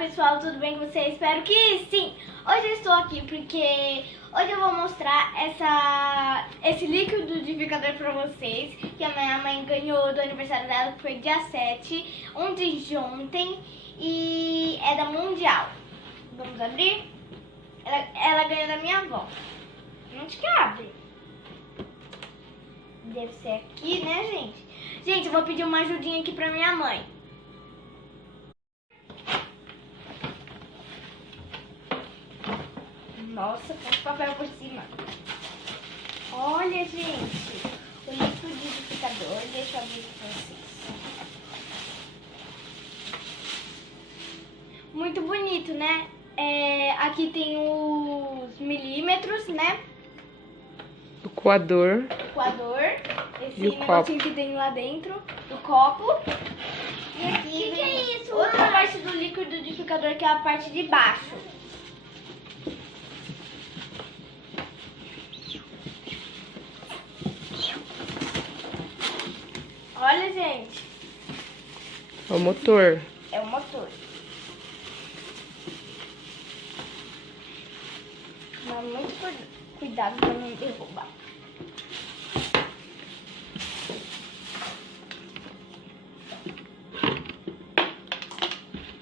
pessoal, tudo bem com vocês? Espero que sim! Hoje eu estou aqui porque hoje eu vou mostrar esse líquido umidificador pra vocês, que a minha mãe ganhou do aniversário dela, que foi dia 7, de ontem, e é da Mundial. Vamos abrir? Ela ganhou da minha avó. Onde que abre? Deve ser aqui, né, gente? Gente, eu vou pedir uma ajudinha aqui pra minha mãe. Nossa, com papel por cima. Olha, gente, o liquidificador. Deixa eu abrir pra vocês. Muito bonito, né? Aqui tem os milímetros, né? O coador. Esse E o negocinho copo. que tem lá dentro, o copo. E aqui que é isso? Outra parte do liquidificador, que é a parte de baixo. Olha, gente. O motor. É o motor. Mas muito cuidado pra não derrubar.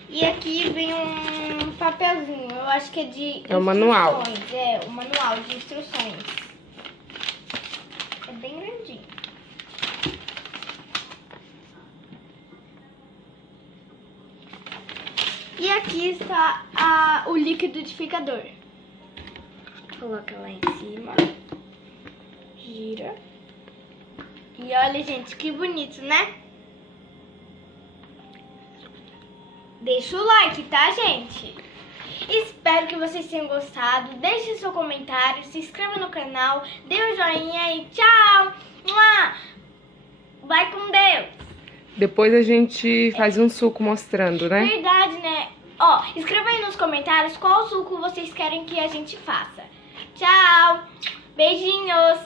E aqui vem um papelzinho, eu acho que é de É o manual. instruções. É, o manual de instruções. É bem grandinho. E aqui está o liquidificador. Coloca lá em cima. Gira. E olha, gente, que bonito, né? Deixa o like, tá, gente? Espero que vocês tenham gostado. Deixe seu comentário, se inscreva no canal, dê um joinha e tchau! Vai com Deus! Depois a gente faz um suco mostrando, né? Verdade, né? Ó, escreva aí nos comentários qual suco vocês querem que a gente faça. Tchau! Beijinhos!